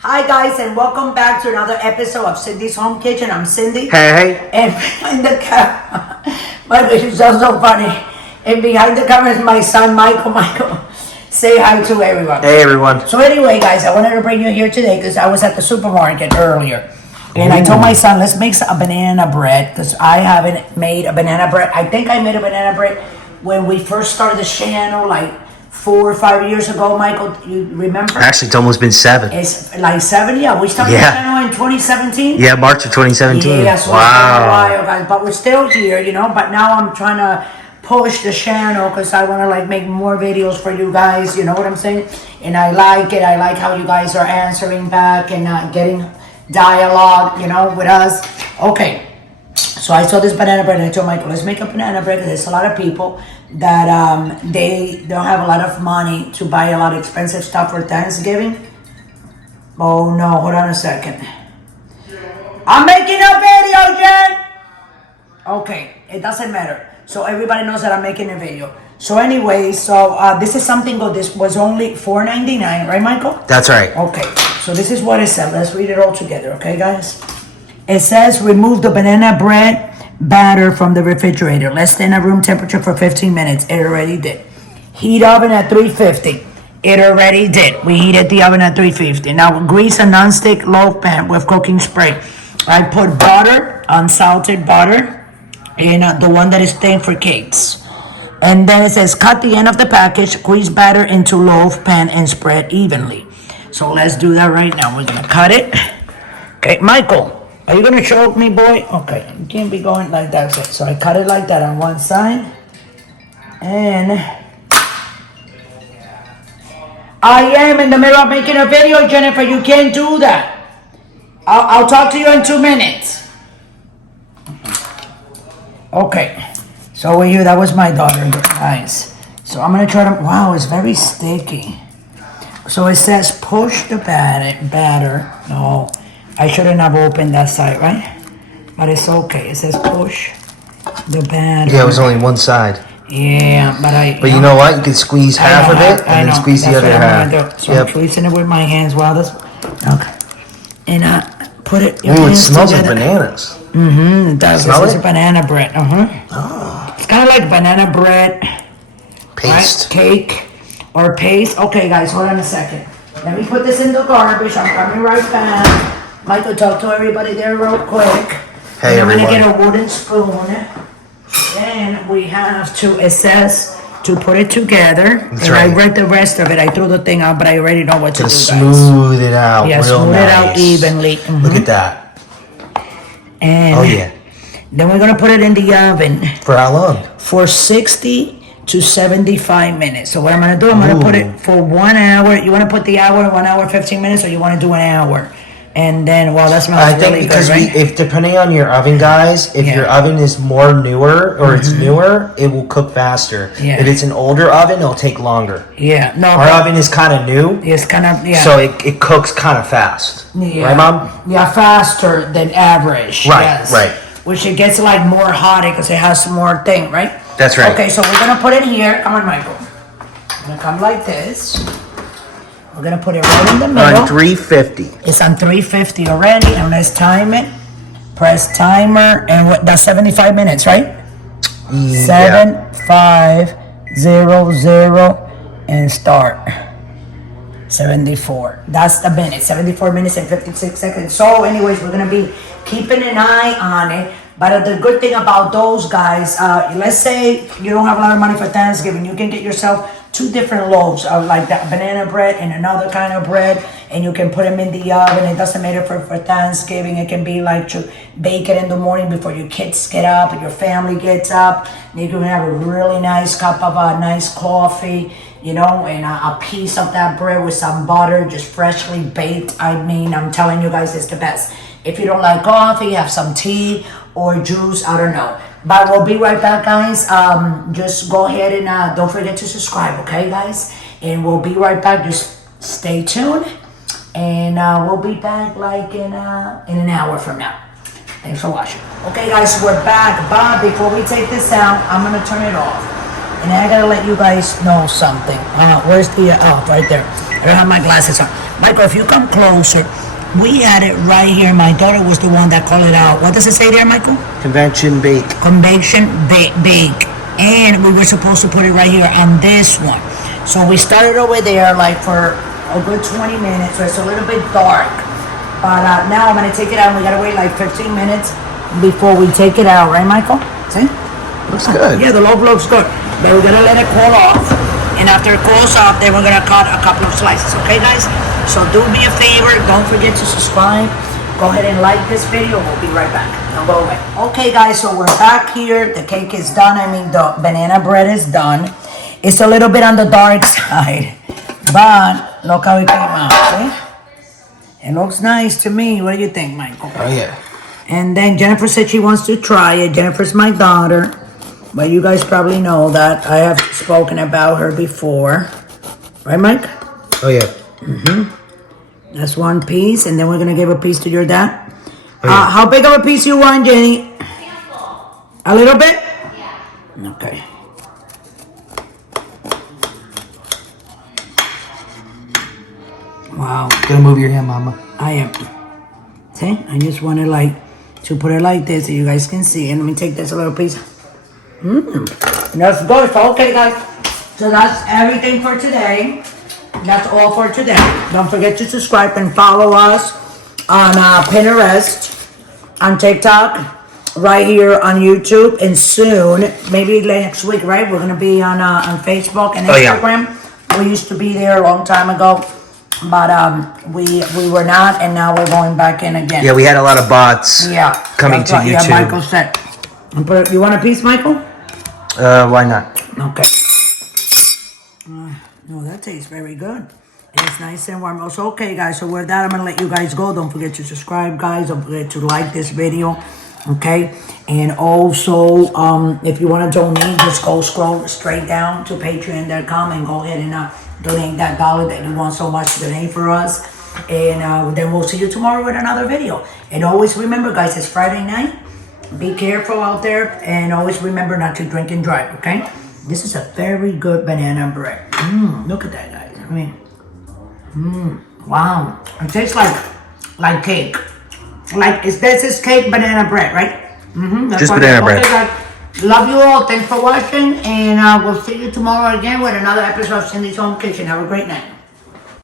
Hi guys, and welcome back to another episode of Cindy's Home Kitchen. I'm Cindy. Hey. And behind the camera, my gosh, it sounds so funny. And behind the camera is my son, Michael. Michael, say hi to everyone. Hey, everyone. So anyway, guys, I wanted to bring you here today because I was at the supermarket earlier. And I told my son, let's make a banana bread because I haven't made a banana bread. I think I made a banana bread when we first started the channel, like 4 or 5 years ago, Michael. You remember? Actually, it's almost been 7. It's like 7, yeah. We started the channel in 2017. Yeah, March of 2017. Yeah, so wow. It's been a while, guys. But we're still here, you know. But now I'm trying to push the channel because I want to like make more videos for you guys. You know what I'm saying? And I like it. I like how you guys are answering back and getting dialogue, you know, with us. Okay. So I saw this banana bread and I told Michael, let's make a banana bread because there's a lot of people that they don't have a lot of money to buy a lot of expensive stuff for Thanksgiving. Oh no, hold on a second. I'm making a video, Jen! Okay, it doesn't matter. So everybody knows that I'm making a video. So anyway, this is something good. This was only $4.99, right, Michael? That's right. Okay, so this is what it said. Let's read it all together, okay, guys? It says, remove the banana bread batter from the refrigerator, less than a room temperature for 15 minutes. It already did. Heat oven at 350. It already did. We heated the oven at 350. Now, grease a non-stick loaf pan with cooking spray. I put butter, unsalted butter, in the one that is thin for cakes. And then it says, cut the end of the package, squeeze batter into loaf pan, and spread evenly. So let's do that right now. We're going to cut it. Okay, Michael, are you going to choke me, boy? Okay, you can't be going like that. So I cut it like that on one side. And I am in the middle of making a video, Jennifer. You can't do that. I'll talk to you in 2 minutes. Okay. So with you, that was my daughter, guys. So I'm going to try to, wow, it's very sticky. So it says push the batter. No, I shouldn't have opened that side, right? But it's okay. It says push the batter. Yeah, it was only one side. Yeah, but you know what? You can squeeze half of it and then squeeze the other half. So I'm squeezing it with my hands while this. Okay. And put it. Ooh, it smells like bananas. Mm-hmm. It does. Smell This it? is banana bread. Oh. It's kind of like banana bread. Paste. Right? Cake or paste. Okay, guys, hold on a second. Let me put this in the garbage. I'm coming right back. Michael, talk to everybody there real quick. Hey, I'm everyone. going to get a wooden spoon. Then we have to, it says to put it together. That's and right. I read the rest of it. I threw the thing out, but I already know what to do, guys. Smooth it out. Yeah, real smooth nice. it out evenly. Mm-hmm. Look at that. And oh, yeah. then we're going to put it in the oven. For how long? For 60 to 75 minutes. So what I'm going to do, I'm going to put it for 1 hour. You want to put the hour, 1 hour, 15 minutes, or you want to do an hour? And then, well, that smells I think really because good, right? if depending on your oven, guys, if your oven is more newer or it's newer, it will cook faster. Yeah. If it's an older oven, it'll take longer. Yeah, no. Our oven is kind of new. It's kind of, yeah. So it cooks kind of fast. Yeah. Right, Mom? Yeah, faster than average. Right, yes. right. Which it gets like more hot because it has some more thing, right? That's right. Okay, so we're going to put it here. Come on, Michael. I'm going to come like this. We're going to put it right in the middle. On 350. It's on 350 already, and let's time it. Press timer, and that's 75 minutes, right? Yeah. 7500 and start. 74. That's the minute. 74 minutes and 56 seconds. So, anyways, we're gonna be keeping an eye on it. But the good thing about those guys, let's say you don't have a lot of money for Thanksgiving, you can get yourself 2 different loaves of like that banana bread and another kind of bread, and you can put them in the oven. It doesn't matter for Thanksgiving. It can be like to bake it in the morning before your kids get up and your family gets up. You can have a really nice cup of nice coffee, you know, and a piece of that bread with some butter, just freshly baked. I mean, I'm telling you guys, it's the best. If you don't like coffee, have some tea or juice, I don't know. But we'll be right back, guys. Just go ahead and don't forget to subscribe, okay, guys? And we'll be right back. Just stay tuned. And we'll be back like in an hour from now. Thanks for watching. Okay, guys, we're back. But before we take this out, I'm going to turn it off. And I got to let you guys know something. Where's the, oh, right there. I don't have my glasses on. Michael, if you come closer, we had it right here. My daughter was the one that called it out. What does it say there, Michael? Convention bake. Convection bake. And we were supposed to put it right here on this one. So we started over there like for a good 20 minutes, so it's a little bit dark. But now I'm gonna take it out and we gotta wait like 15 minutes before we take it out, right, Michael? See? Looks good. Yeah, the loaf looks good. But we're gonna let it cool off. And after it cools off, then we're gonna cut a couple of slices, okay guys? So do me a favor, don't forget to subscribe. Go ahead and like this video. We'll be right back. Don't go away. Okay guys, so we're back here. The cake is done. I mean, the banana bread is done. It's a little bit on the dark side, but look how it came out, see? It looks nice to me. What do you think, Michael? Oh yeah. And then Jennifer said she wants to try it. Jennifer's my daughter, but you guys probably know that I have spoken about her before. Right, Mike? Oh yeah. That's one piece, and then we're gonna give a piece to your dad. Oh, yeah. How big of a piece you want, Jenny? A little bit? Yeah. Okay. Wow. Gonna move your hand, Mama. I am. See, I just wanted like to put it like this so you guys can see. And let me take this little piece. That's good. So, okay, guys. So that's everything for today. That's all for today. Don't forget to subscribe and follow us on Pinterest, on TikTok, right here on YouTube, and soon, maybe next week, right? We're gonna be on Facebook and Instagram. Oh, yeah. We used to be there a long time ago, but we were not, and now we're going back in again. Yeah, we had a lot of bots. Yeah, coming to YouTube. Yeah, Michael said. You want a piece, Michael? Why not? Okay. No, that tastes very good. It's nice and warm. Also, okay, guys, so with that, I'm going to let you guys go. Don't forget to subscribe, guys. Don't forget to like this video, okay? And also, if you want to donate, just go scroll straight down to patreon.com and go ahead and donate that dollar that you want so much to donate for us. And then we'll see you tomorrow with another video. And always remember, guys, it's Friday night. Be careful out there. And always remember not to drink and drive, okay? This is a very good banana bread. Look at that, guys. I mean, wow. It tastes like cake. This is cake banana bread, right? Just banana bread. Okay, guys. Love you all. Thanks for watching. And we'll see you tomorrow again with another episode of Cindy's Home Kitchen. Have a great night.